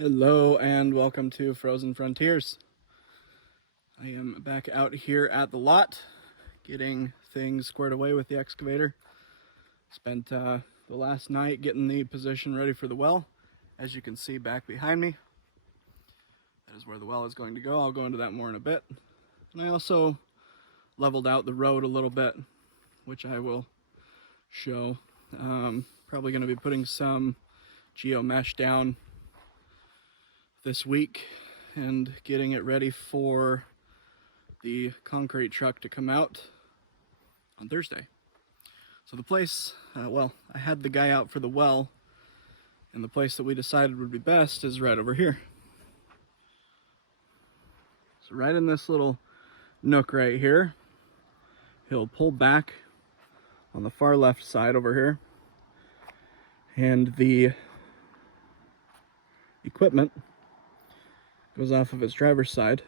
Hello and welcome to Frozen Frontiers. I am back out here at the lot getting things squared away with the excavator. Spent the last night getting the position ready for the well. As you can see back behind me, that is where the well is going to go. I'll go into that more in a bit. And I also leveled out the road a little bit, which I will show. Probably going to be putting some geo mesh down this week and getting it ready for the concrete truck to come out on Thursday. So the place, well, I had the guy out for the well, and the place that we decided would be best is right over here. So right in this little nook right here, he'll pull back on the far left side over here, and the equipment goes off of his driver's side,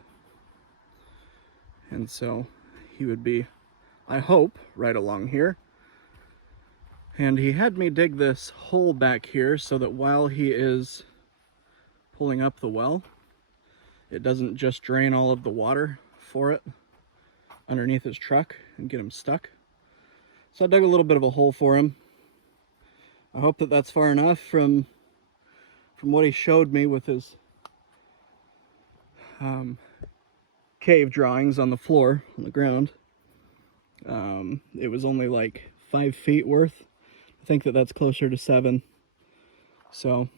and so he would be, I hope, right along here. And he had me dig this hole back here so that while he is pulling up the well, it doesn't just drain all of the water for it underneath his truck and get him stuck. So I dug a little bit of a hole for him. I hope that that's far enough from what he showed me with his cave drawings on the floor, on the ground. It was only like 5 feet worth. I think that that's closer to 7. So,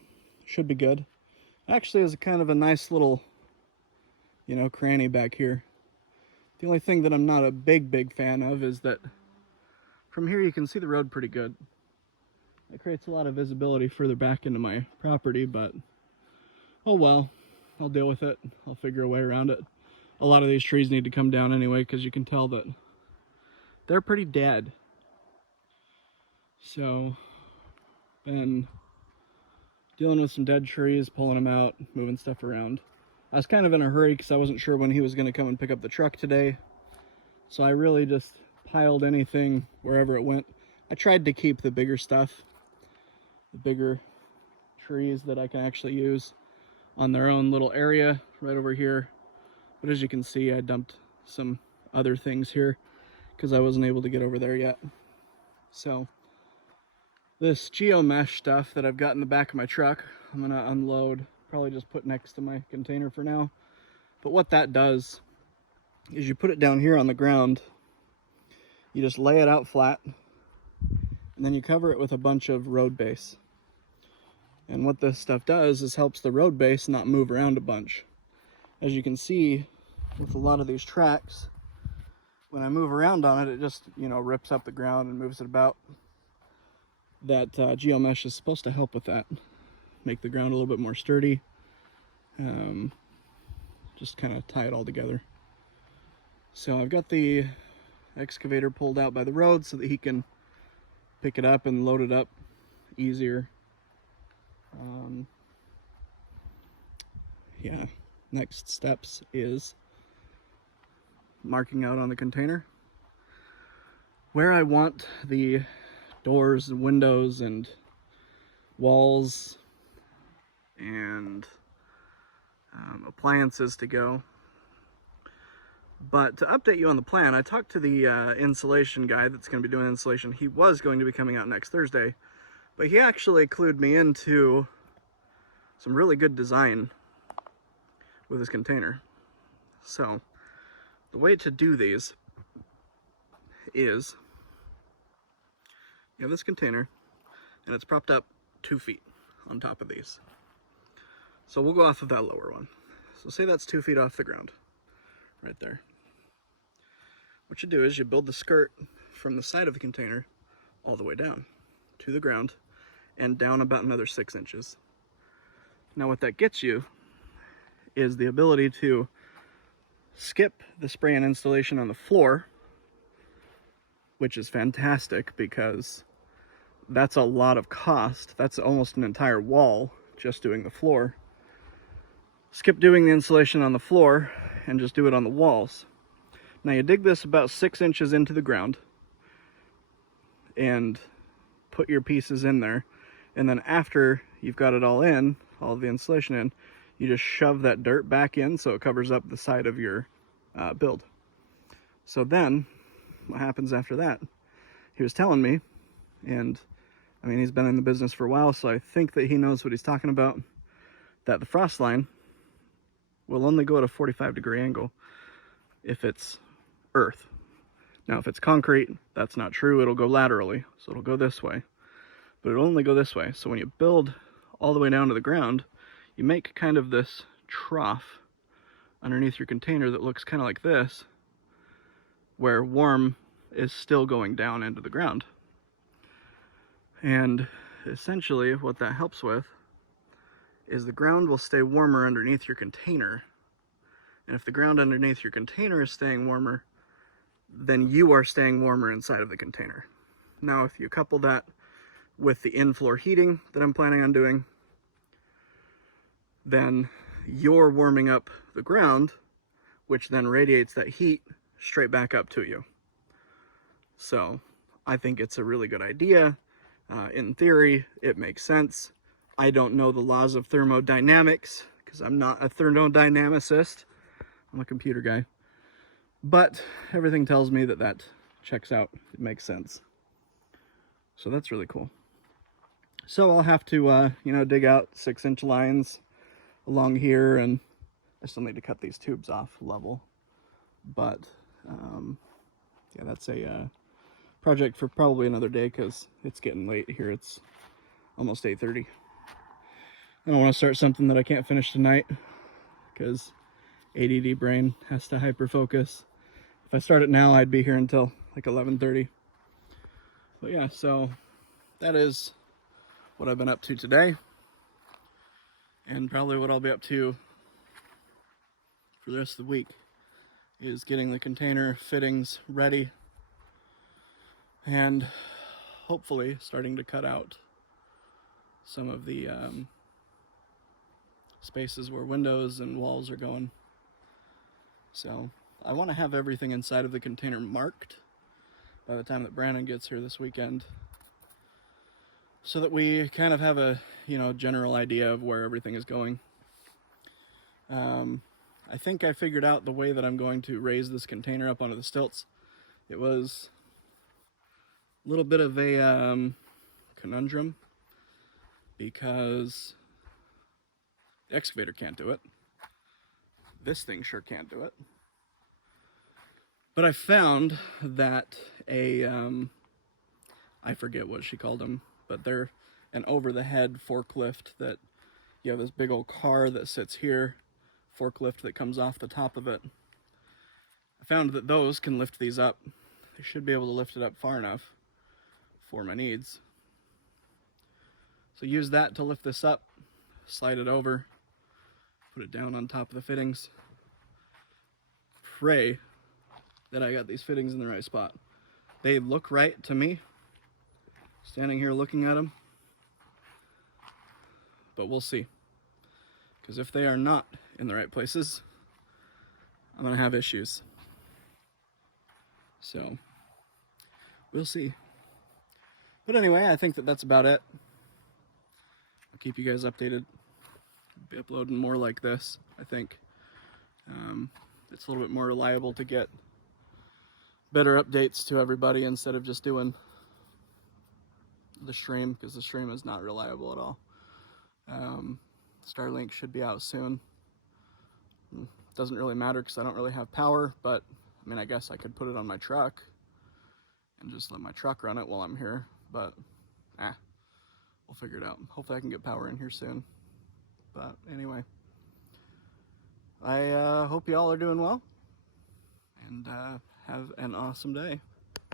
should be good. Actually, is kind of a nice little, cranny back here. The only thing that I'm not a big fan of is that from here you can see the road pretty good. It creates a lot of visibility further back into my property, but oh well, I'll deal with it. I'll figure a way around it. A lot of these trees need to come down anyway, because you can tell that they're pretty dead. So, been dealing with some dead trees, pulling them out, moving stuff around. I was kind of in a hurry because I wasn't sure when he was going to come and pick up the truck today. So I really just piled anything wherever it went. I tried to keep the bigger stuff, the bigger trees that I can actually use on their own little area right over here. But as you can see, I dumped some other things here because I wasn't able to get over there yet. So this geomesh stuff that I've got in the back of my truck, I'm gonna unload, probably just put next to my container for now. But what that does is you put it down here on the ground, you just lay it out flat, and then you cover it with a bunch of road base. And what this stuff does is helps the road base not move around a bunch. As you can see with a lot of these tracks, when I move around on it, it just, rips up the ground and moves it about. That geomesh is supposed to help with that, make the ground a little bit more sturdy, just kind of tie it all together. So I've got the excavator pulled out by the road so that he can pick it up and load it up easier. Yeah, next steps is marking out on the container where I want the doors and windows and walls and appliances to go. But to update you on the plan, I talked to the insulation guy that's going to be doing insulation. He was going to be coming out next Thursday, but he actually clued me into some really good design with his container. So the way to do these is you have this container and it's propped up 2 feet on top of these. So we'll go off of that lower one. So say that's 2 feet off the ground, right there. What you do is you build the skirt from the side of the container all the way down to the ground and down about another 6 inches. Now what that gets you is the ability to skip the spray and installation on the floor, which is fantastic because that's a lot of cost. That's almost an entire wall just doing the floor. Skip doing the installation on the floor and just do it on the walls. Now you dig this about 6 inches into the ground and put your pieces in there, and then after you've got it all in, all of the insulation in, you just shove that dirt back in so it covers up the side of your build. So then, what happens after that? He was telling me, and I mean, he's been in the business for a while, so I think that he knows what he's talking about, that the frost line will only go at a 45-degree angle if it's earth. Now, if it's concrete, that's not true. It'll go laterally, so it'll go this way. But it'll only go this way. So when you build all the way down to the ground, you make kind of this trough underneath your container that looks kind of like this, where warm is still going down into the ground. And essentially what that helps with is the ground will stay warmer underneath your container. And if the ground underneath your container is staying warmer, then you are staying warmer inside of the container. Now, if you couple that with the in-floor heating that I'm planning on doing, then you're warming up the ground, which then radiates that heat straight back up to you. So I think it's a really good idea. In theory, it makes sense. I don't know the laws of thermodynamics because I'm not a thermodynamicist. I'm a computer guy. But everything tells me that that checks out. It makes sense. So that's really cool. So I'll have to, dig out 6-inch lines along here, and I still need to cut these tubes off level. But, yeah, that's a project for probably another day because it's getting late here. It's almost 8:30. I don't want to start something that I can't finish tonight because ADD brain has to hyper focus. If I start it now, I'd be here until like 11:30. But yeah, so that is what I've been up to today, and probably what I'll be up to for the rest of the week is getting the container fittings ready and hopefully starting to cut out some of the spaces where windows and walls are going. So I want to have everything inside of the container marked by the time that Brandon gets here this weekend, so that we kind of have a general idea of where everything is going. I think I figured out the way that I'm going to raise this container up onto the stilts. It was a little bit of a conundrum because the excavator can't do it. This thing sure can't do it. But I found that I forget what she called them, but they're an over-the-head forklift that you have this big old car that sits here, forklift that comes off the top of it. I found that those can lift these up. They should be able to lift it up far enough for my needs. So use that to lift this up, slide it over, put it down on top of the fittings. Pray that I got these fittings in the right spot. They look right to me, standing here looking at them, but we'll see. Because if they are not in the right places, I'm gonna have issues. So, we'll see. But anyway, I think that that's about it. I'll keep you guys updated. I'll be uploading more like this, I think. It's a little bit more reliable to get better updates to everybody instead of just doing the stream, because the stream is not reliable at all. Starlink should be out soon. Doesn't really matter because I don't really have power, but I mean, I guess I could put it on my truck and just let my truck run it while I'm here, but we'll figure it out. Hopefully I can get power in here soon. But anyway, I hope you all are doing well, and have an awesome day.